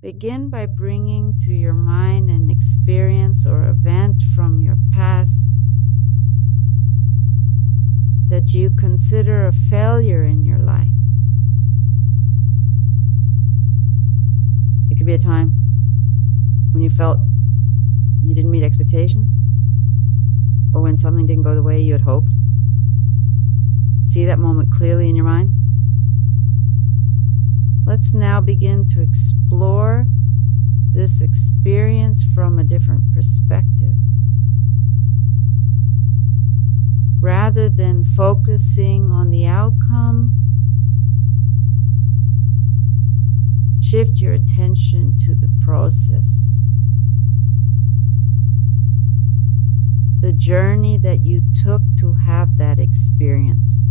Begin by bringing to your mind an experience or event from your past that you consider a failure in your life. It could be a time when you felt you didn't meet expectations or when something didn't go the way you had hoped. See that moment clearly in your mind? Let's now begin to explore this experience from a different perspective. Rather than focusing on the outcome, shift your attention to the process. The journey that you took to have that experience.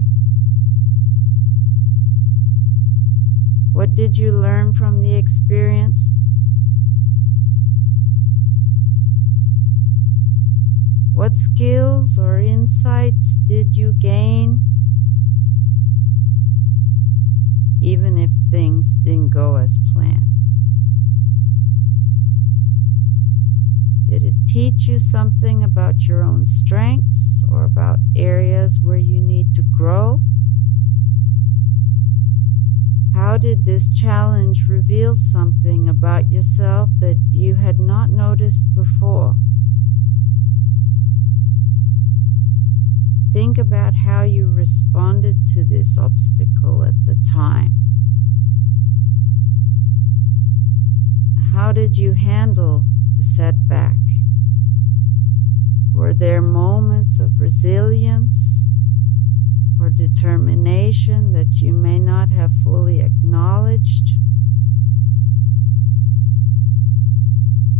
What did you learn from the experience? What skills or insights did you gain, even if things didn't go as planned? Did it teach you something about your own strengths or about areas where you need to grow? How did this challenge reveal something about yourself that you had not noticed before? Think about how you responded to this obstacle at the time. How did you handle the setback? Were there moments of resilience or determination that you may not have fully acknowledged?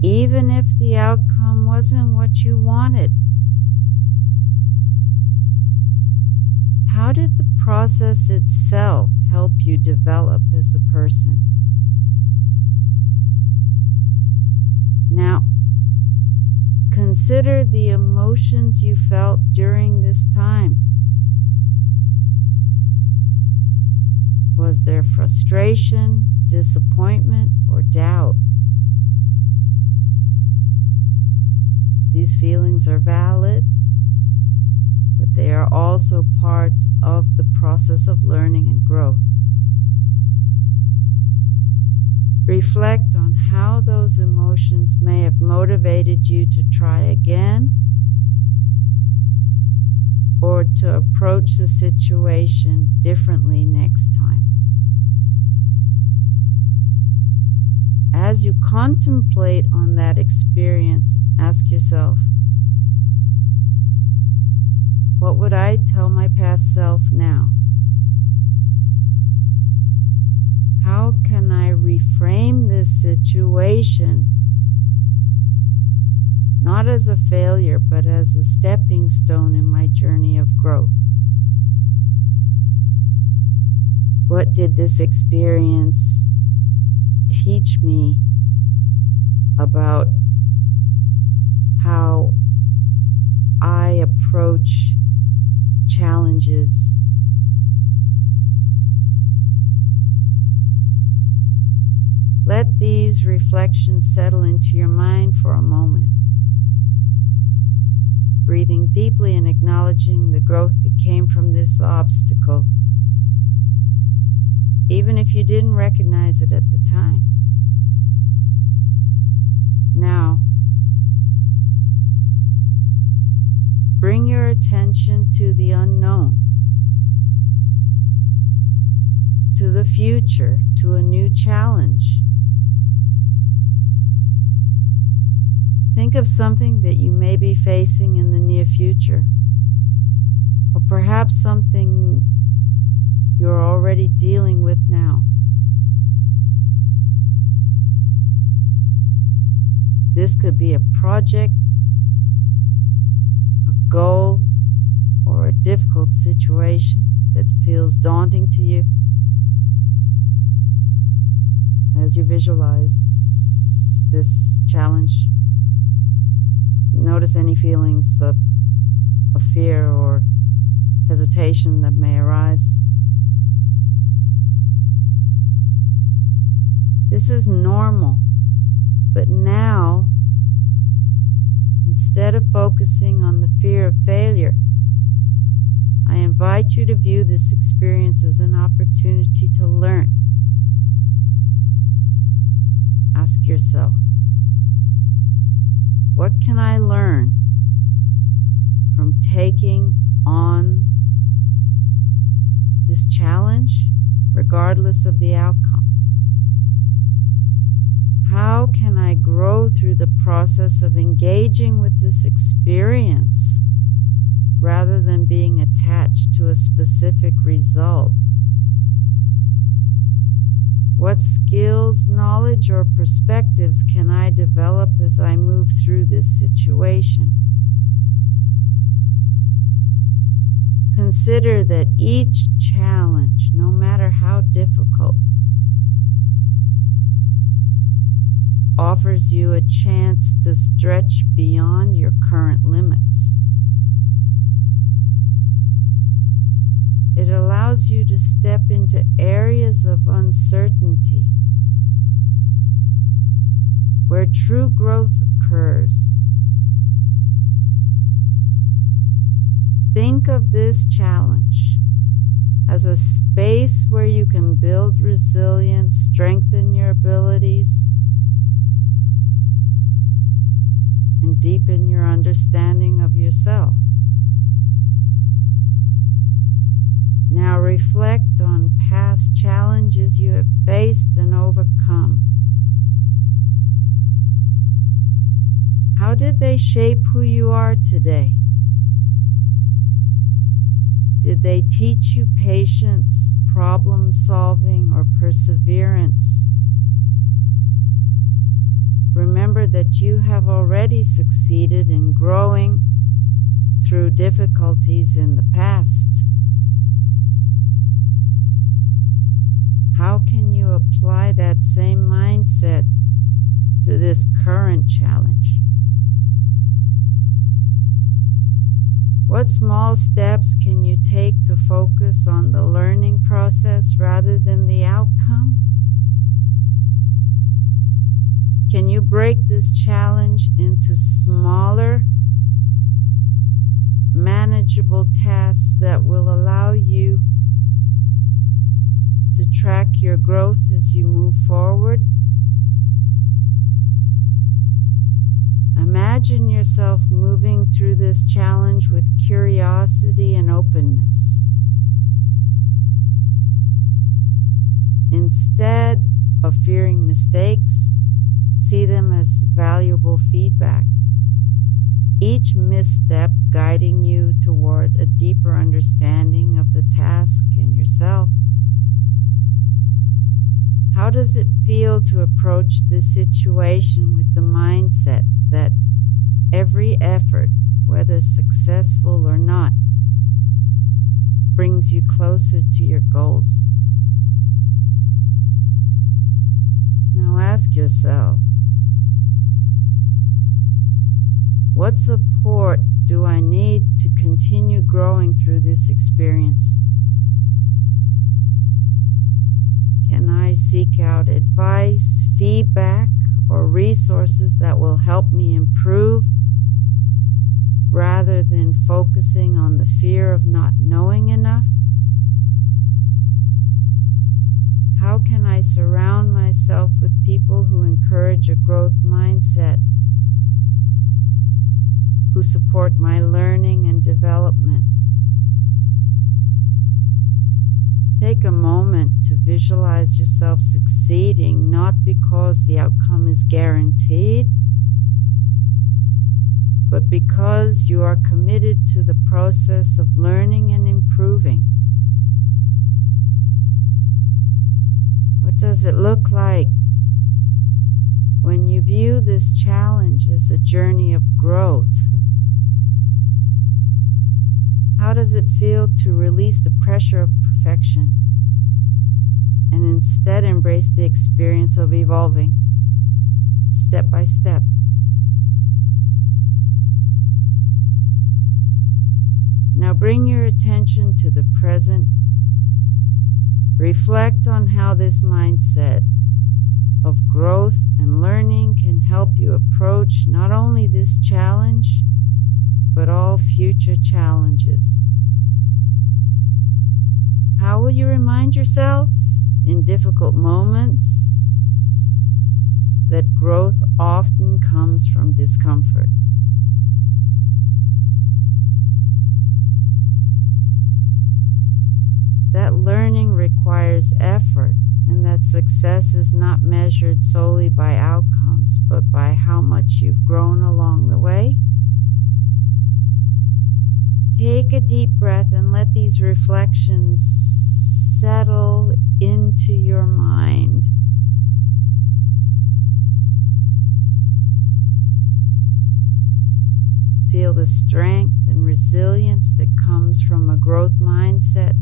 Even if the outcome wasn't what you wanted, how did the process itself help you develop as a person? Now, consider the emotions you felt during this time. Was there frustration, disappointment, or doubt? These feelings are valid, but they are also part of the process of learning and growth. Reflect on how those emotions may have motivated you to try again or to approach the situation differently next time. As you contemplate on that experience, ask yourself, what would I tell my past self now? How can I reframe this situation, not as a failure, but as a stepping stone in my journey of growth? What did this experience teach me about how I approach challenges? Let these reflections settle into your mind for a moment. Breathing deeply and acknowledging the growth that came from this obstacle, even if you didn't recognize it at the time. Now, bring your attention to the unknown, to the future, to a new challenge. Think of something that you may be facing in the near future, or perhaps something you're already dealing with now. This could be a project, a goal, or a difficult situation that feels daunting to you. As you visualize this challenge, notice any feelings of fear or hesitation that may arise. This is normal. But now, instead of focusing on the fear of failure, I invite you to view this experience as an opportunity to learn. Ask yourself, what can I learn from taking on this challenge, regardless of the outcome? How can I grow through the process of engaging with this experience rather than being attached to a specific result? What skills, knowledge, or perspectives can I develop as I move through this situation? Consider that each challenge, no matter how difficult, offers you a chance to stretch beyond your current limits. It allows you to step into areas of uncertainty where true growth occurs. Think of this challenge as a space where you can build resilience, strengthen your abilities, and deepen your understanding of yourself. Now reflect on past challenges you have faced and overcome. How did they shape who you are today? Did they teach you patience, problem solving, or perseverance? Remember that you have already succeeded in growing through difficulties in the past. How can you apply that same mindset to this current challenge? What small steps can you take to focus on the learning process rather than the outcome? Can you break this challenge into smaller, manageable tasks that will allow you to track your growth as you move forward? Imagine yourself moving through this challenge with curiosity and openness. Instead of fearing mistakes, see them as valuable feedback, each misstep guiding you toward a deeper understanding of the task and yourself. How does it feel to approach this situation with the mindset that every effort, whether successful or not, brings you closer to your goals? Now ask yourself, what support do I need to continue growing through this experience? Can I seek out advice, feedback, or resources that will help me improve rather than focusing on the fear of not knowing enough? How can I surround myself with people who encourage a growth mindset, who support my learning and development? Take a moment to visualize yourself succeeding, not because the outcome is guaranteed, but because you are committed to the process of learning and improving. What does it look like when you view this challenge as a journey of growth? How does it feel to release the pressure of perfection and instead embrace the experience of evolving step by step? Now bring your attention to the present. Reflect on how this mindset of growth and learning can help you approach not only this challenge, but all future challenges. How will you remind yourself in difficult moments that growth often comes from discomfort? That learning requires effort, and that success is not measured solely by outcomes, but by how much you've grown along the way. Take a deep breath and let these reflections settle into your mind. Feel the strength and resilience that comes from a growth mindset,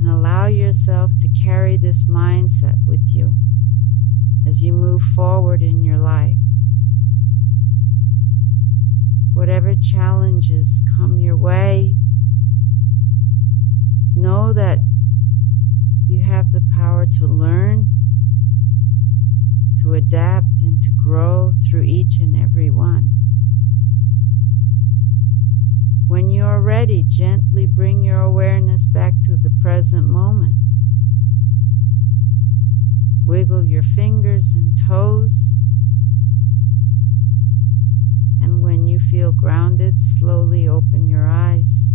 and allow yourself to carry this mindset with you as you move forward in your life. Whatever challenges come your way, know that you have the power to learn, to adapt, and to grow through each and every one. When you are ready, gently bring your awareness back to the present moment. Wiggle your fingers and toes. And when you feel grounded, slowly open your eyes.